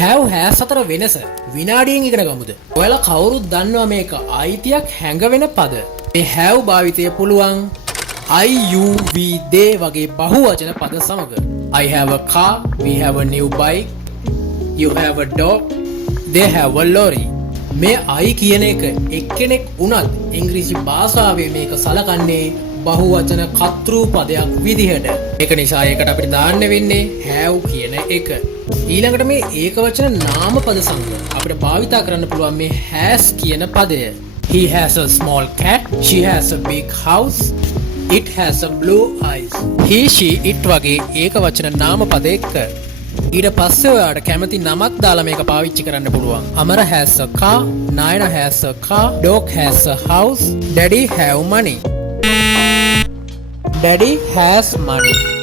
have has අතර වෙනස විනාඩියෙන් ඉගෙන ගමුද? ඔයාලා කවුරුත් දන්නවා මේක අයිතියක් හැඟවෙන පද. මේ have භාවිතය පුළුවන් I, you, we, they වගේ බහුවචන පද සමග. I have a car, we have a new bike, you have a dog, they have a lorry. මේ I කියන එක එක්කෙනෙක් වුණත් ඉංග්‍රීසි භාෂාවේ මේක සලකන්නේ බහුවචන කර්තෘ පදයක් විදිහට. ඒක නිසා ඒකට අපිට දාන්න වෙන්නේ have කියන එක. ඊළඟට මේ ඒකවචන නාම පද සංග්‍රහ අපිට භාවිතා කරන්න පුළුවන් මේ has කියන පදය. He has a small cat, she has a big house, it has a blue eyes. He, she, it වගේ ඒකවචන නාම පද එක්ක ඊට පස්සේ ඔයාට කැමති නමක් දාලා මේක පාවිච්චි කරන්න පුළුවන්. Amara has a car, Nayana has a car, dog has a house, daddy have money. Daddy has money.